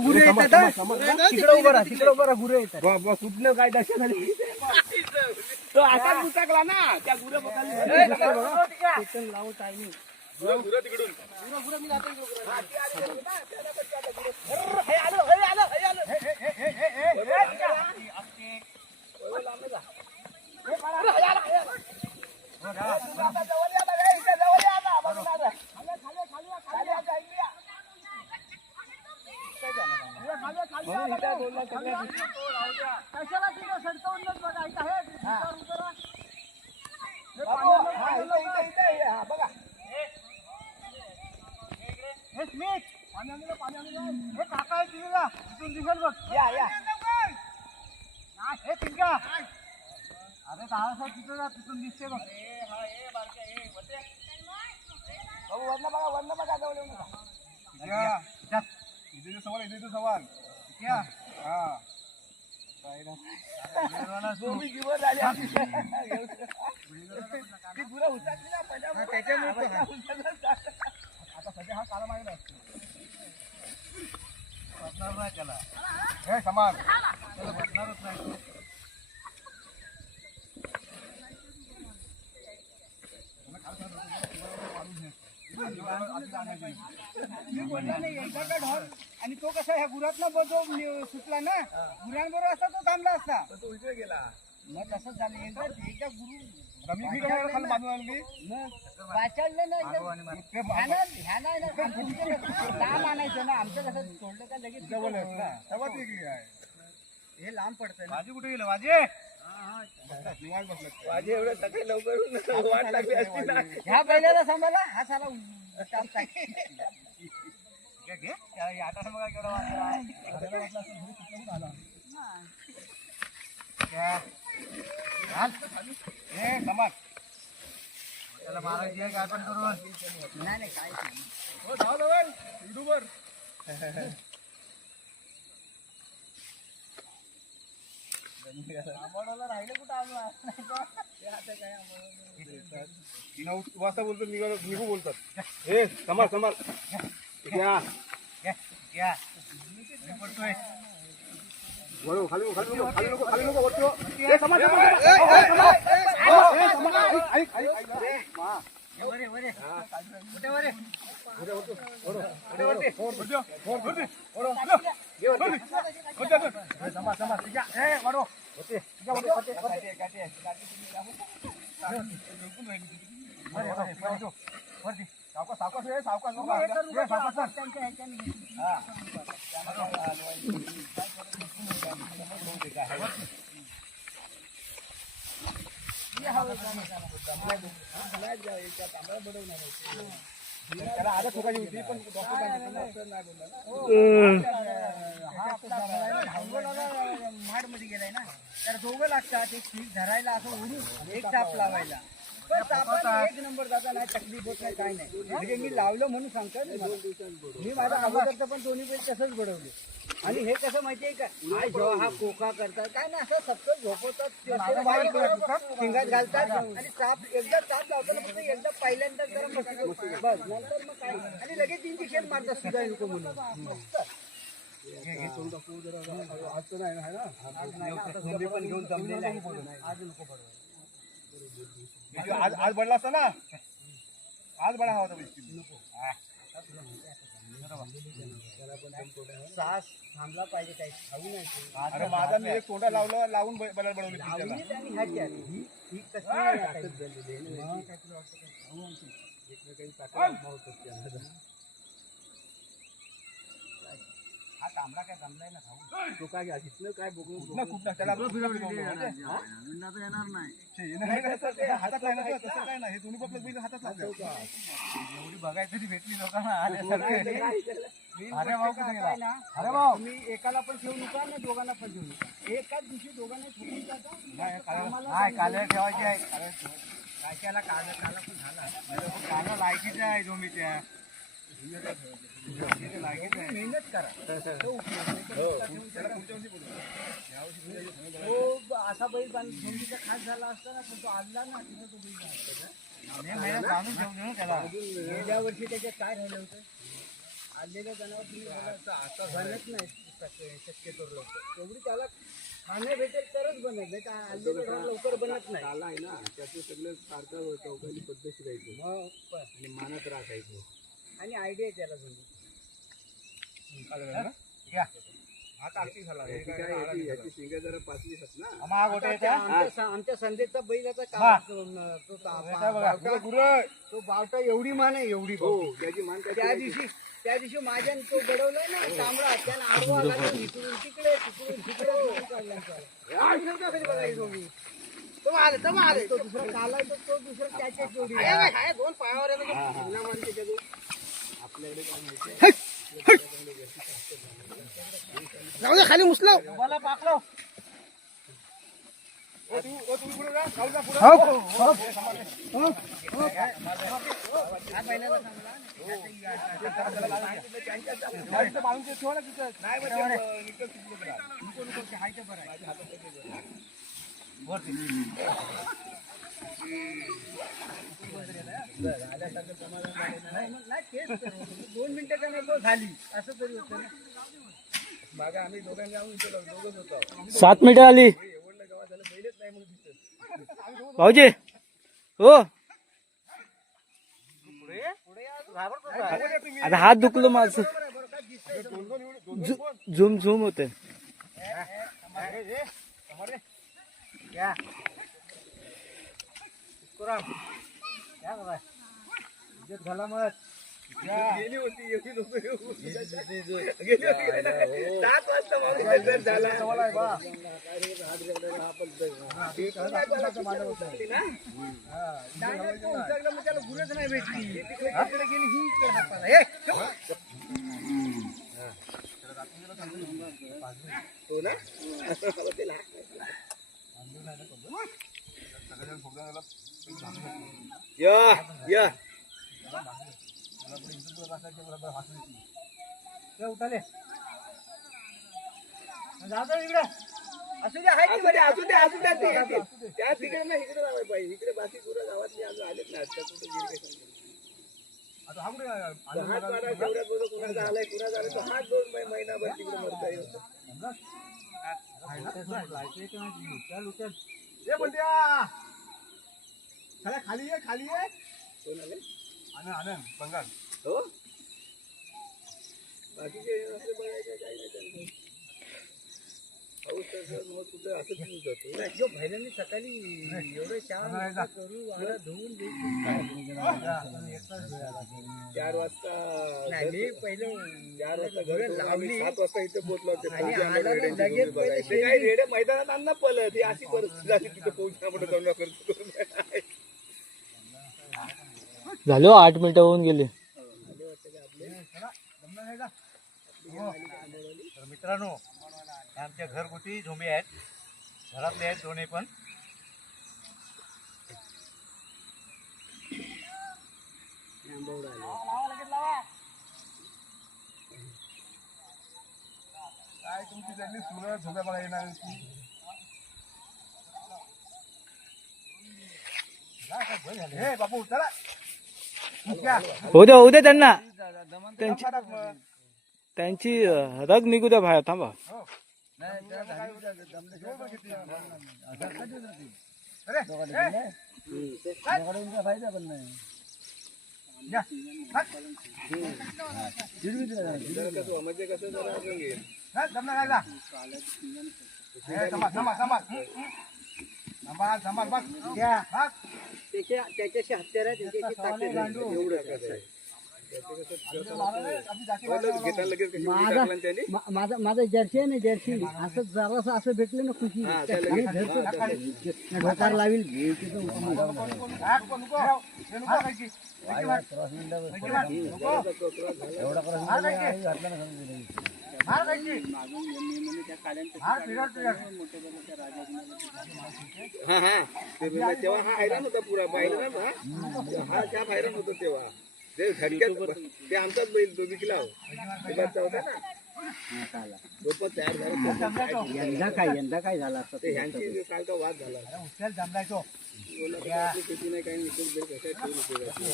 गुरे येतात तिकडे उभं राहा, तिकडे उभं राहा, गुरे येतात. कुठलं काय दशा झाली तो आता दुचाकला ना त्या गुरे लावत आहे मी तिकडून मी जातो अरे दादासाहेब तिथं जा, तिथून दिसते बघ. वर्ण बघा जवळ येऊ नका. इथे सवाल आता सध्या हा काला मागला बसणार नाही त्याला. हे समान बसणारच नाही. आणि तो कसा ह्या गुरातला जो सुटला ना, गुरांबरोबर असता तो थांबला असता, तो इकडे गेला. मग तसंच झालं. एकदा गुरु बांधून आणली लांब आणायचं ना. आमचं कसं सोडलं का लगेच जवळ हे लांब पडतंय. माझी कुठे गेलं? माझे एवढं सकाळी लवकर वाट लागली असती ना. ह्या बैलाला सांभाळा, हा साला आता बघा केवढा त्याला महाराज काय पण करून नाही काय युट्यूबर राहिले कुठं आलो 9 वाजता बोलतो निघू बोलतात. हे समाल खाली नको वरतो. त्याला आदत ठोकायची होती पण माड मध्ये गेलाय ना, तर दोघं लागतात. एक सीट धरायला असं उडून एक चाप लावायला. पण चापाला एक नंबर जाता नाही, तकलीफ होत नाही, काय नाही. म्हणजे मी लावलं म्हणून सांगतो. मी माझ्या अगोदरचं पण दोन्ही वेळ तसंच बडवले. आणि हे कसं माहितीये का, जेव्हा हा कोका करतात काय ना, असं सतत झोपवतात, शिंगात घालतात आणि चाप एकदा चाप लावताना फक्त एकदा पहिल्यांदा गरम बस, नंतर मग काय आणि लगेच इंजेक्शन मारतात सुद्धा नको म्हणून. पण घेऊन जमलेले आहे. आज नको पडवा. आज बडला असता ना, आज बडा हवा होता. सास थांबला पाहिजे, काही खाऊ नाही. अरे माझा मी एक तोंडा लावून बदल बनवली. हा तांबडा काय जमलाय ना खाऊ. तो काय इथनं काय बघून कुठं त्याला येणार नाही. हातात नाही ना, तसं काय नाही. हे दोन्ही पप्पा हातात लागलं. एवढी बघायची तरी भेटली लोकांना. अरे भाऊ कुठे गेला? अरे भाऊ मी एकाला पण ठेवू नका ना, दोघांना पण ठेवू नका. एकाच दिवशी दोघांना ठेवून जातो. काल्या ठेवायची आहे. काय त्याला काला पण झाला. काला लायकीचा आहे जो मी त्या मेहनत करा. असा बैल झेंडीचा खास झाला असता ना, पण तो आणला ना तिथं तो बैल त्याला गेल्या वर्षी त्याच्यात काय राहिलं होतं. आलेलं जनावर तुम्ही बनत नाही शक्यतो लवकर. तेवढी त्याला खाणे भेटेल तरच बनत नाही का आलेलं झाड लवकर बनत नाही. काला आहे ना त्याचं सगळं सारखं चौकाली पद्धतशीर राहायचं मग पण आणि मानात राखायचं. आणि आयडिया आहे त्याला जुनी. याची शिंग जरा पाचली असत ना. आमच्या संदेशचा बैलाचा तो बावटा एवढी मान आहे एवढी. त्याची मान त्या दिवशी माझ्या तो बडवलाय ना तांबडा त्यानं आडवा लागला इकडून तिकडे तिकडून तिकडे तो दुसरा काला तो दुसरा त्याच्या जोडी दोन पायावर आपल्याकडे काय माहिती जाऊ दे खाली मुसलाव मला पाकलो. दोन मिनिटाच्या नको झाली असं तरी होतं ना. मागे आम्ही दोघांना दोघच होतो. 7 मिनिटं आली भाऊजी. हो आता हात दुखलो माझं. झूम झूम होते. झाला मग गेली होती एवढी लोक गेली होती 7 वाजता माणूस झाला. त्याला गुरच नाही भेटली तिकडे गेली ही तो ना या उठाले जातो इकडे असू द्या असू द्या त्या तिकडे ना इकडे जावं पाहिजे. इकडे बाकी पुरा गावातली अजून आलेत ना आता कुठे गेली कुणाचा आलाय कुणाचा आलाय तो हात 2 महिनाभर तिकडे मरता येईल. खाली ये खाली ये. कोण आले आनंद बंगाल. हो बाकीचे असं बघायचं काही नाही त्यांना. पाऊस मग कुठं असंच जातो नाही जो भैरांनी सकाळी एवढे चहा करू वाडा धुवून 4 वाजता नाही मी पहिलं 4 वाजता घर लावली 7 वाजता इथे पोहोचलो होते. लगेच काही रेडे मैदानात आणणं पळत ही अशी परिस्थिती झाली तिथे पोहोचण्यापुढे जाऊन करतो. झालो 8 मिनिटं होऊन गेले. मित्रांनो आमच्या घरगुती झोंबे आहेत. घरातले आहेत दोन्ही पण. काय तुमची त्यांनी सुरत झोप्या बघा येणार बापू चला होऊ द्या त्यांना. त्यांची रग निघू द्या बाहेर. थांबा फायदा पण नाही. म्हणजे कसं जरा त्याच्याशी हत्यार आहे माझा जर्सी आहे ना जर्सी असं जरासं असं भेटलं ना खुशी ढोकार लावील तेव्हा हा हैराण होता पुरा पाहिला ना हा त्या हैराण होता तेव्हा ते झटक्यात ते आमचाच बैल तो विकला होता ना तो पण तयार झाला. यंदा काय झाला असतं ते ह्यांची कालचा वाद झाला. शेती नाही काही निघून बैल कशा ठेवून उपयोगाची.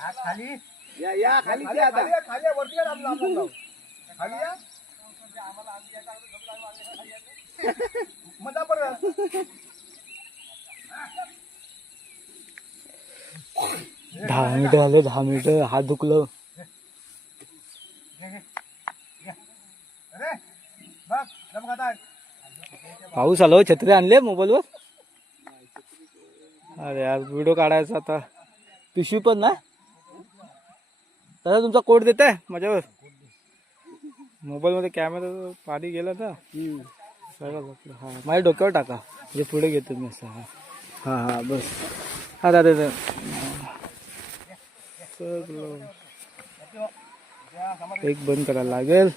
हात खाली या खाली खाली आता या, खाली या, वरती या, लांब जाऊ. खाली या. मजा परत 10 मिनिटं झाले, 10 मिनिटं. हात दुखलं. अरे बघ जम खाता पाऊस आलो. छत्री आणले मोबाईलवर. अरे यार व्हिडिओ काढायचा आता. पिशवी पण ना दादा तुमचा कोड देताय माझ्यावर. मोबाईल मध्ये कॅमेरा पाणी गेलं ना सगळं. हा माझ्या डोक्यावर टाका म्हणजे पुढे घेतो मी असं. हा हा बस. हा दादा सगळं एक बंद करायला लागेल.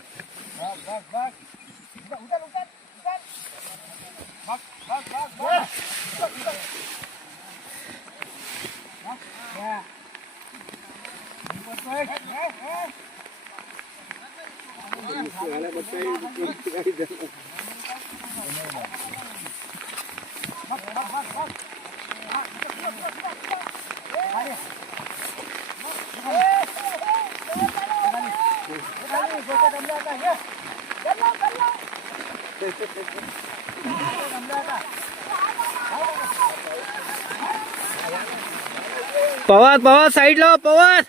पवार पवार साईड लावा पवार.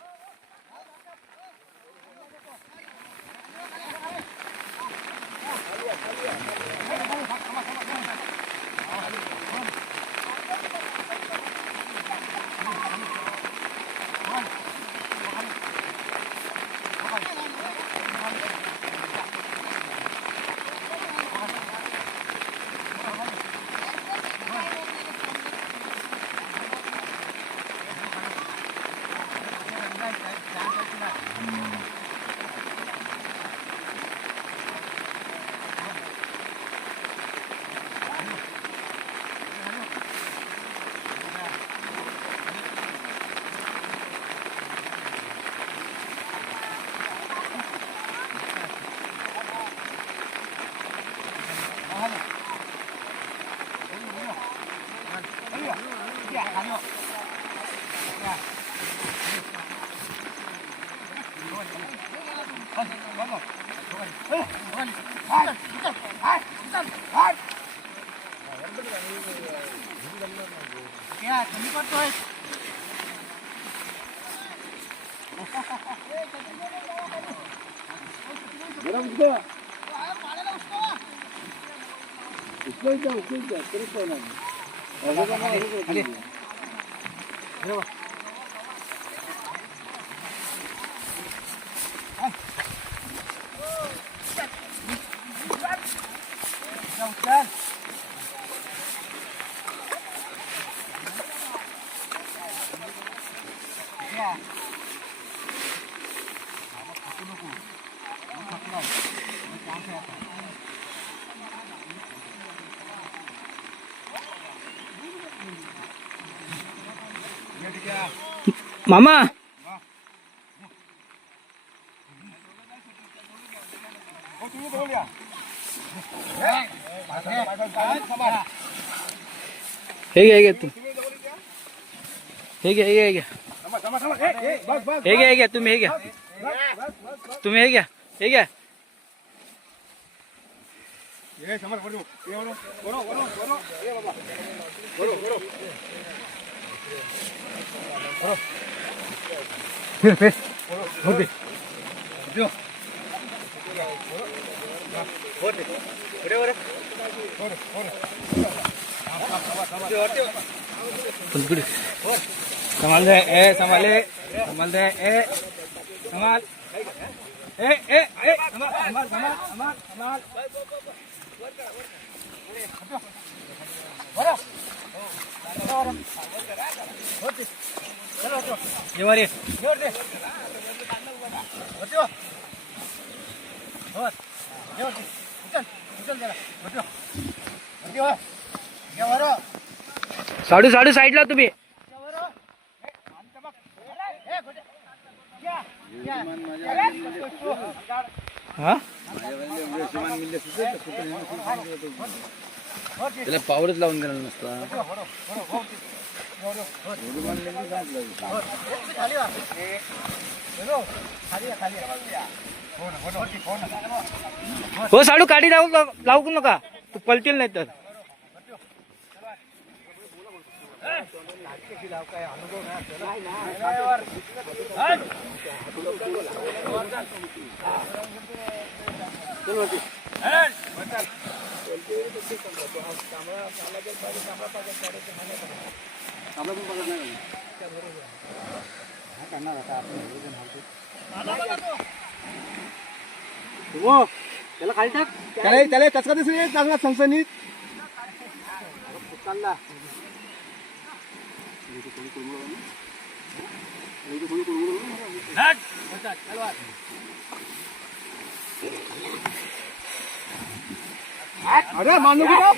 मामा हे घ्या तू. हे घ्या हे घ्या हे घ्या हे घ्या तुम्ही हे घ्या. तुम्ही हे घ्या हे घ्या. संभाल दे ए संभाले संभाल दे ए संभाल ए ए ए संभाल संभाल संभाल संभाल ये मारी साडू साडू साईडला तुम्ही. हा त्याला पावरच लावून देणार नसता. हो साडू काढी लावू नका तू पलतील नाही तर त्याला खाली टाक. त्याला कचका दिसली चांगला सनसनीत चालला. अरे मानू कुठं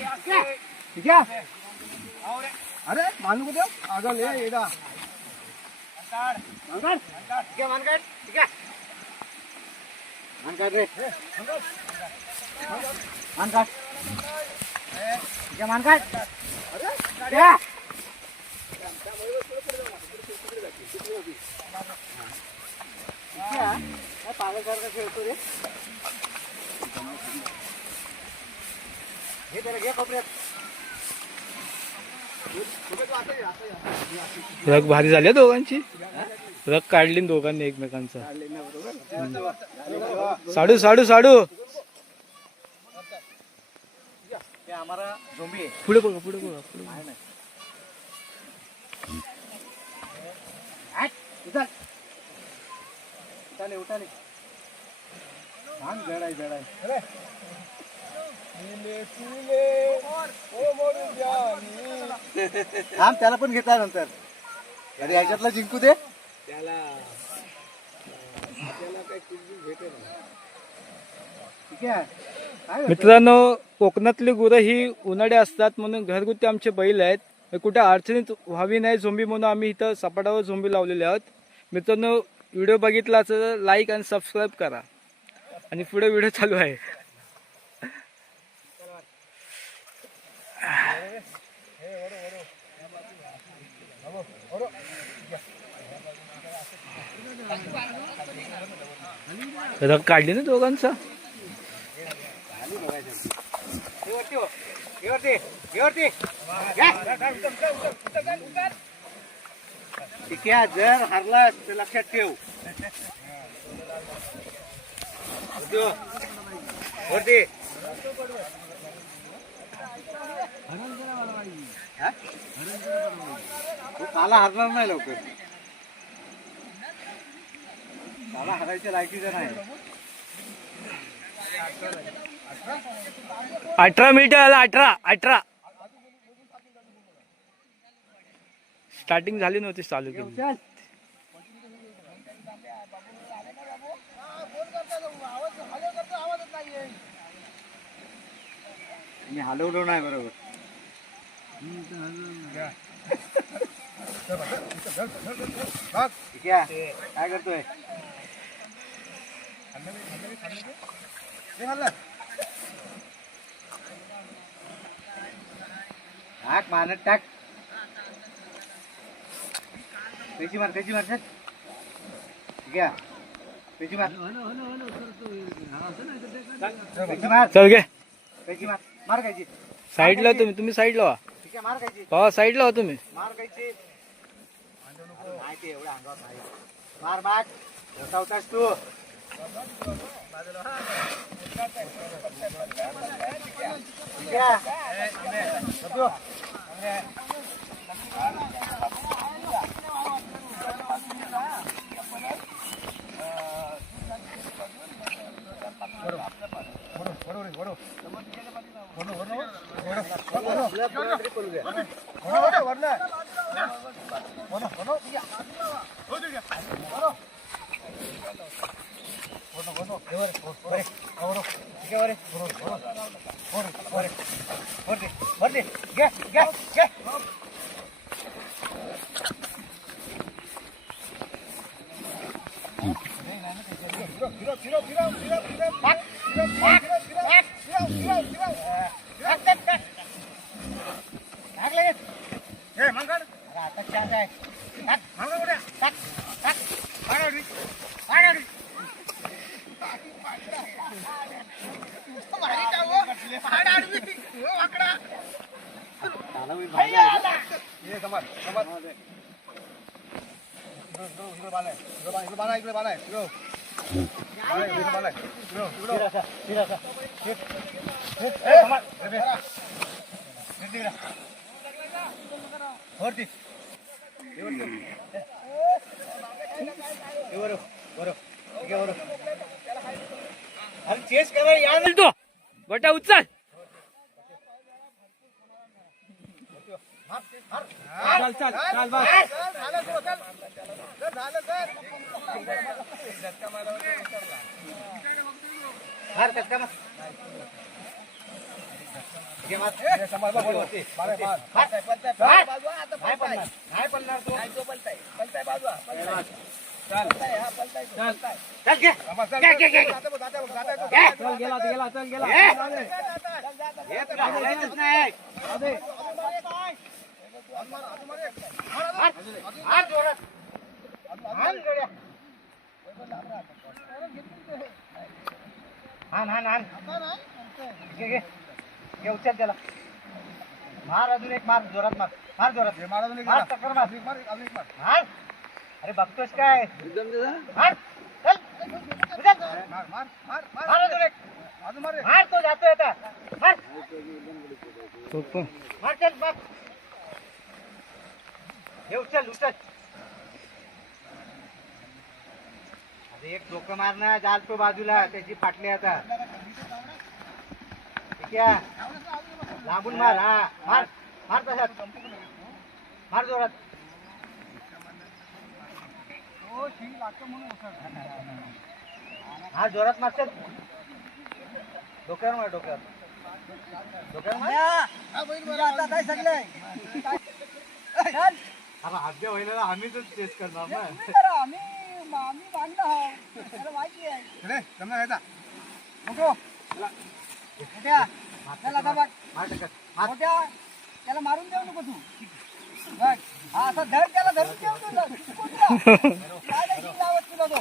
ठीक आहे अरे मानू कुठं आगल ये येदा रे मान काढ. मान काढ. पागलसारखा खेळतो रे. हे त्याला घे कोपऱ्यात. रग भारी झाली दोघांची रग काढली दोघांनी एकमेकांचा साडू साडू साडू आम्हाला झोंबी आहे. पुढे बघा पुढे बघा पुढे बघा. उठाले जड आहे जड आहे. थांब त्याला पण घेता नंतर. अरे ह्याच्यातला जिंकू दे. त्याला काही कुठली भेटे ना ठीक आहे. काय मित्रांनो कोकणातली गुरं ही उन्हाळी असतात म्हणून घरगुती आमचे बैल आहेत कुठे अडचणीत व्हावी नाही झोंबी म्हणून आम्ही इथं सपाटावर झोंबी लावलेले आहोत. मित्रांनो व्हिडिओ बघितला असेल लाईक आणि सबस्क्राईब करा आणि पुढे व्हिडिओ चालू आहे. रग काढली ना दोघांचा. ठीक आहे. जर हारलास तर लक्षात ठेव. वरती तू काला हरणार नाही लवकर. काला हरायच्या लायकीचा नाही. 18 मिनिटं आला. 18 स्टार्टिंग झाली नव्हती चालू केली. चल. मी हलवलो नाही बरोबर. ठीक आहे. काय करतोय. टाक मानत टाक. कैची मार कैची मार. ठीक आहे. कैची मार कैची मार चल घे कैची मार. मार कैची. साईडला तुम्ही साईडला व्हा. ठीक आहे. मार कैची. भावा साईडला व्हा तुम्ही. मार कैची. नाही ते एवढ्या अंगावर नाही. मार मार. कसा होतास तू. ठीक आहे. आता चान्स आहे टाक, मारू उड्या. टाक, टाक. पाड आडवी. पाड आडवी. मारी का हो? पाड आडवी. हो, वाकडा. हैया आला. ये समाज समाज इकडे बालाय इकडे बालाय इकडे बालाय अरे चेस करा यार. तो गोट्या उचल. चल चल चल बस. चल गेला गेला चल गेला. उचल त्याला. मार अजून एक मार जोरात मार. मार जोरात मार टक्कर मार. मार. अरे बघतोस काय मार. चल. उचल. मार अजून एक. मार तो जातोय आता. मार. मार चल मार. हे उचल उचल. अरे एक डोकं मार ना. जाल तो बाजूला त्याची फाटली आता. ठीक आहे लांबून मार. हा मार. मार तशात. मार जोरात. हा जोरात मार. चल डोक्यावर मार. डोक्यावर मार. आता काय सगळं आमच्या महिन्याला आम्हीच टेस्ट करणार ना. आम्ही बांधलं आहोत. त्याला माहिती आहे. मोठ्या त्याला बघ. मोठ्या त्याला मारून देऊ नको तू. बघ हा असं धड त्याला धरून देऊ नको. काय लावत तुला तो.